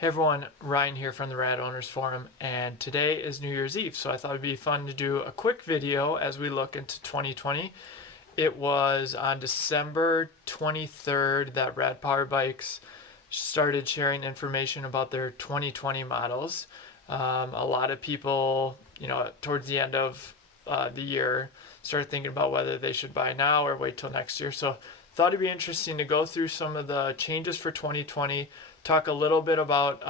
Hey everyone, Ryan here from the Rad Owners Forum, and today is New Year's Eve, so I thought it'd be fun to do a quick video as we look into 2020. It was on December 23rd that Rad Power Bikes started sharing information about their 2020 models. A lot of people, towards the end of the year, started thinking about whether they should buy now or wait till next year. So thought it'd be interesting to go through some of the changes for 2020, talk a little bit about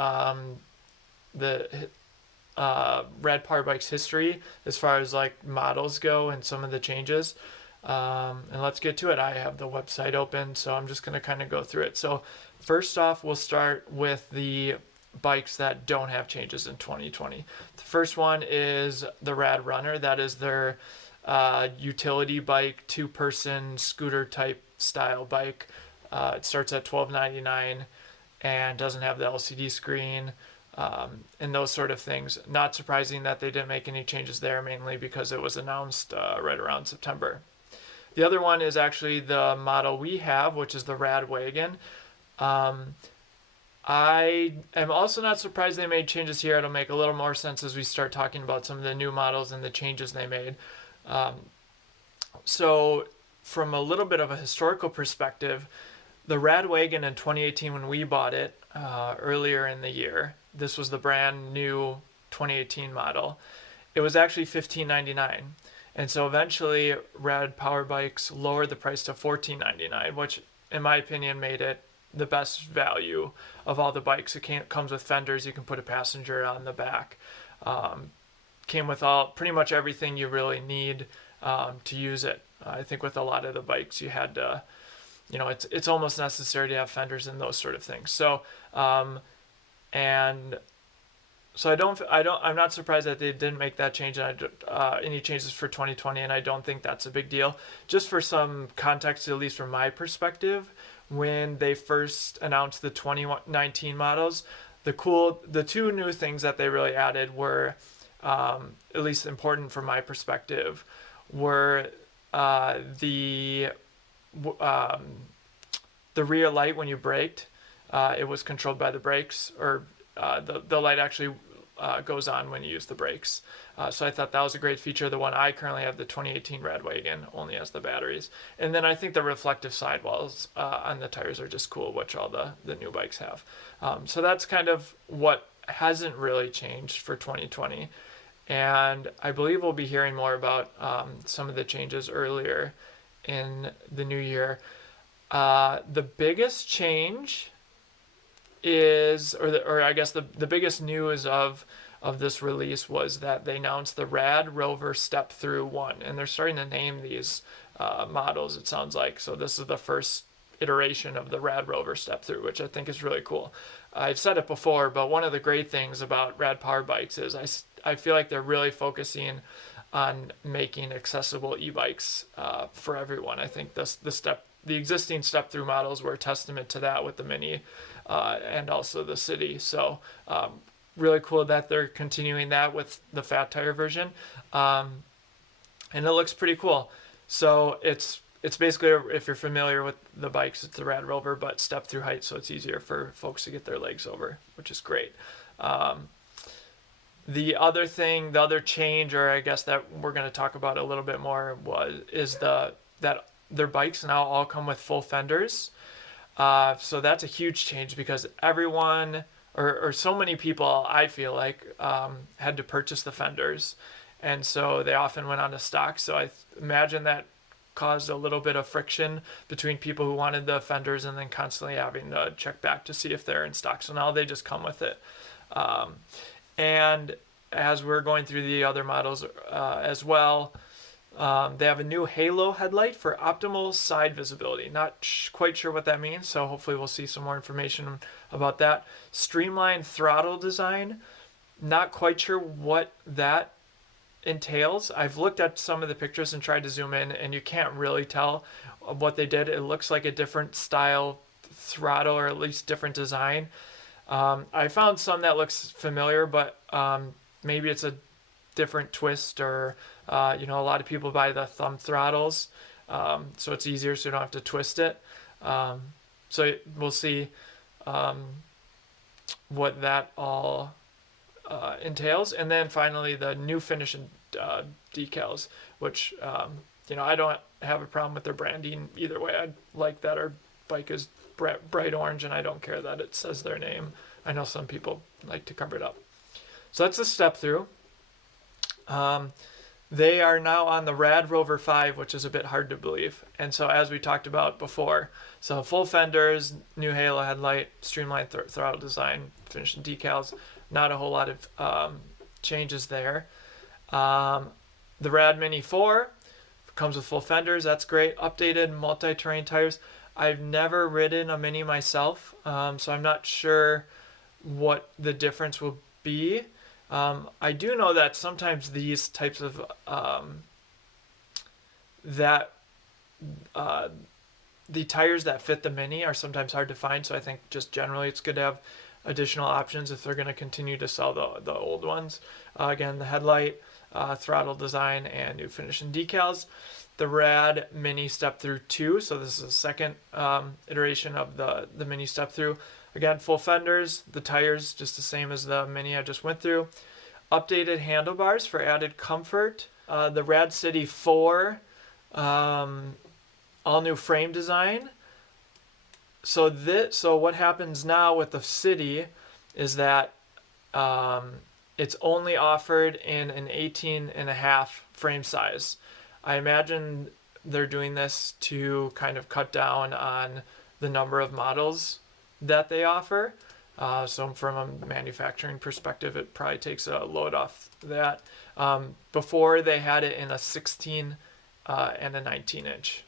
the Rad Power Bikes history as far as like models go and some of the changes. And let's get to it. I have the website open, so I'm just going to kind of go through it. So first off, we'll start with the bikes that don't have changes in 2020. The first one is the Rad Runner. That is their utility bike, two-person scooter type style bike. It starts at $12.99 and doesn't have the LCD screen and those sort of things. Not surprising that they didn't make any changes there, mainly because it was announced right around September. The other one is actually the model we have, which is the Rad Wagon. I am also not surprised they made changes here. It'll make a little more sense as we start talking about some of the new models and the changes they made. So from a little bit of a historical perspective, the Rad Wagon in 2018, when we bought it earlier in the year, this was the brand new 2018 model. It was actually $15.99. And so eventually Rad Power Bikes lowered the price to $14.99, which in my opinion made it the best value of all the bikes. It comes with fenders. You can put a passenger on the back. Came with pretty much everything you really need to use it. I think with a lot of the bikes you had to, it's almost necessary to have fenders and those sort of things. So, and so I'm not surprised that they didn't make that change and any changes for 2020, and I don't think that's a big deal. Just for some context, at least from my perspective, when they first announced the 2019 models, the two new things that they really added were, at least important from my perspective, were the rear light when you braked. It was controlled by the brakes, or the light actually goes on when you use the brakes. So I thought that was a great feature. The one I currently have, the 2018 Rad Wagon, only has the batteries. And then I think the reflective sidewalls on the tires are just cool, which all the new bikes have. So that's kind of what hasn't really changed for 2020. And I believe we'll be hearing more about some of the changes earlier in the new year. The biggest change is, or I guess the biggest news of this release was that they announced the Rad Rover Step-Thru 1, and they're starting to name these models, it sounds like. So this is the first iteration of the Rad Rover Step-Thru, which I think is really cool. I've said it before, but one of the great things about Rad Power Bikes is I feel like they're really focusing on making accessible e-bikes for everyone. I think the existing Step-Thru models were a testament to that with the Mini and also the City. So really cool that they're continuing that with the fat tire version, and it looks pretty cool. So it's basically, if you're familiar with the bikes, it's the Rad Rover, but step-through height, so it's easier for folks to get their legs over, which is great. The other change, or I guess that we're going to talk about a little bit more, is that their bikes now all come with full fenders. So that's a huge change because everyone, or so many people, I feel like, had to purchase the fenders, and so they often went on to stock. So I imagine that caused a little bit of friction between people who wanted the fenders and then constantly having to check back to see if they're in stock. So now they just come with it. And as we're going through the other models as well, they have a new halo headlight for optimal side visibility. Not quite sure what that means, so hopefully we'll see some more information about that. Streamlined throttle design. Not quite sure what that entails. I've looked at some of the pictures and tried to zoom in, and you can't really tell what they did. It looks like a different style throttle, or at least different design. I found some that looks familiar, but maybe it's a different twist, or a lot of people buy the thumb throttles, so it's easier, so you don't have to twist it. So we'll see. what that all entails. And then finally, the new finish and decals, which I don't have a problem with their branding either way. I like that our bike is bright orange, and I don't care that it says their name. I know some people like to cover it up. So that's a Step-Thru. They are now on the Rad Rover 5, which is a bit hard to believe. And so, as we talked about before, so full fenders, new halo headlight, streamlined throttle design, finish and decals. Not a whole lot of changes there. The Rad Mini 4 comes with full fenders. That's great. Updated multi-terrain tires. I've never ridden a Mini myself, so I'm not sure what the difference will be. I do know that sometimes these types of the tires that fit the Mini are sometimes hard to find, so I think just generally it's good to have additional options if they're going to continue to sell the old ones. Again, the headlight, throttle design, and new finish and decals. The Rad Mini Step-Thru 2, so this is the second iteration of the Mini Step-Thru. Again, full fenders, the tires just the same as the Mini I just went through. Updated handlebars for added comfort. The Rad City 4, all new frame design. So what happens now with the City is that it's only offered in an 18.5 frame size. I imagine they're doing this to kind of cut down on the number of models that they offer. So from a manufacturing perspective, it probably takes a load off that. Before they had it in a 16 and a 19 inch.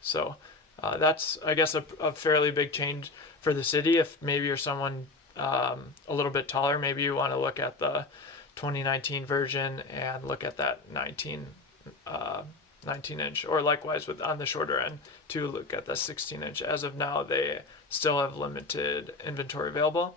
So that's, I guess, a fairly big change for the City. If maybe you're someone a little bit taller, maybe you want to look at the 2019 version and look at that 19 inch, or likewise on the shorter end to look at the 16 inch. As of now, they still have limited inventory available.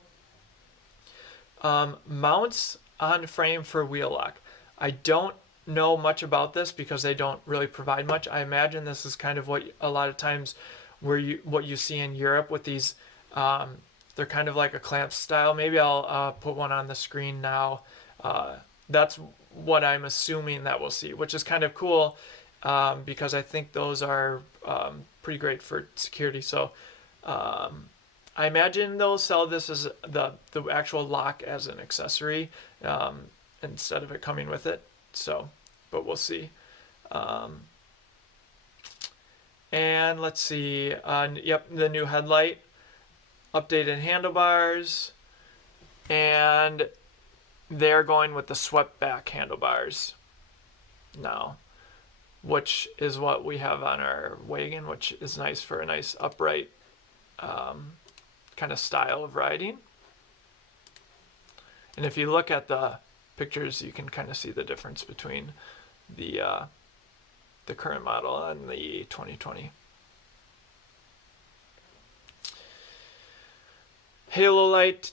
Mounts on frame for wheel lock. I don't know much about this because they don't really provide much. I imagine this is kind of what a lot of times what you see in Europe with these. They're kind of like a clamp style. Maybe I'll put one on the screen now. That's what I'm assuming that we'll see, which is kind of cool because I think those are pretty great for security. So I imagine they'll sell this as the actual lock as an accessory instead of it coming with it. So, but we'll see. And let's see. Yep, the new headlight, updated handlebars, and they're going with the swept back handlebars now, which is what we have on our wagon, which is nice for a nice upright kind of style of riding. And if you look at the pictures, you can kind of see the difference between the current model and the 2020. Halo light,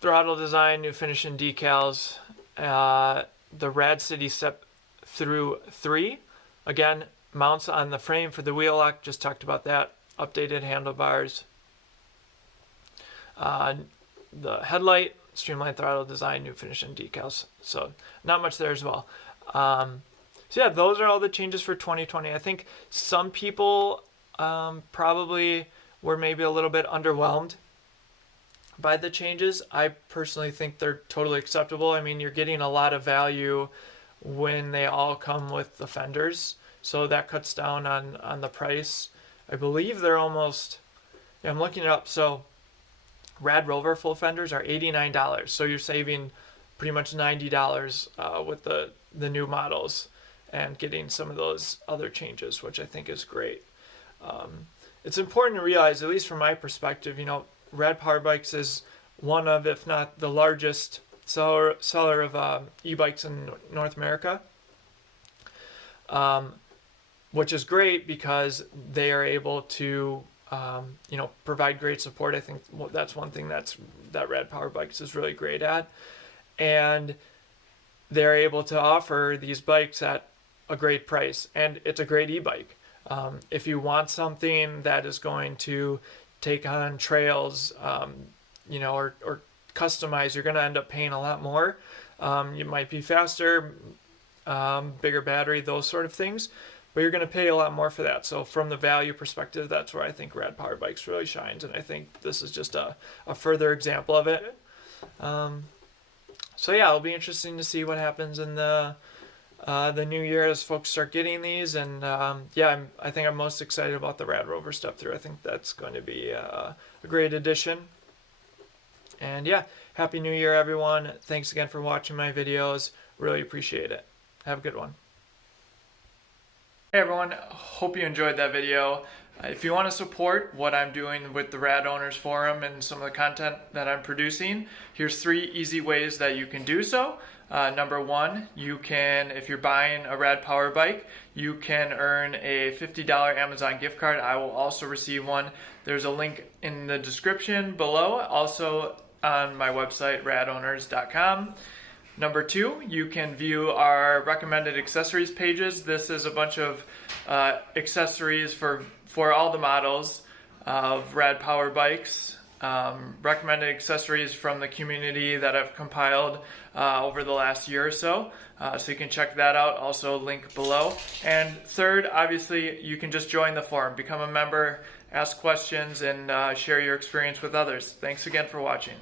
throttle design, new finish and decals. The Rad City Step-Thru 3. Again, mounts on the frame for the wheel lock. Just talked about that. Updated handlebars. The headlight, streamlined throttle design, new finish and decals. So not much there as well. So yeah, those are all the changes for 2020. I think some people probably were maybe a little bit underwhelmed by the changes. I personally think they're totally acceptable. I mean, you're getting a lot of value when they all come with the fenders, so that cuts down on the price. I believe they're almost, I'm looking it up, so Rad Rover full fenders are $89, so you're saving pretty much $90 with the new models and getting some of those other changes, which I think is great. It's important to realize, at least from my perspective, Rad Power Bikes is one of, if not the largest seller of e-bikes in North America, which is great because they are able to provide great support. I think that's one thing that Rad Power Bikes is really great at, and they're able to offer these bikes at a great price, and it's a great e-bike. If you want something that is going to take on trails, or customize, you're going to end up paying a lot more. You might be faster, bigger battery, those sort of things, but you're going to pay a lot more for that. So from the value perspective, that's where I think Rad Power Bikes really shines, and I think this is just a further example of it. So yeah, it'll be interesting to see what happens in the new year as folks start getting these, and I think I'm most excited about the Rad Rover Step-Thru. I think that's going to be a great addition. And yeah, Happy New Year, everyone. Thanks again for watching my videos. Really appreciate it. Have a good one. Hey everyone, hope you enjoyed that video. If you want to support what I'm doing with the Rad Owners Forum and some of the content that I'm producing, here's 3 easy ways that you can do so. Number 1, you can, if you're buying a Rad Power Bike, you can earn a $50 Amazon gift card. I will also receive one. There's a link in the description below, also on my website, radowners.com. Number 2, you can view our recommended accessories pages. This is a bunch of accessories for all the models of Rad Power Bikes. Recommended accessories from the community that I've compiled over the last year or so. So you can check that out, also link below. And third, obviously, you can just join the forum, become a member, ask questions, and share your experience with others. Thanks again for watching.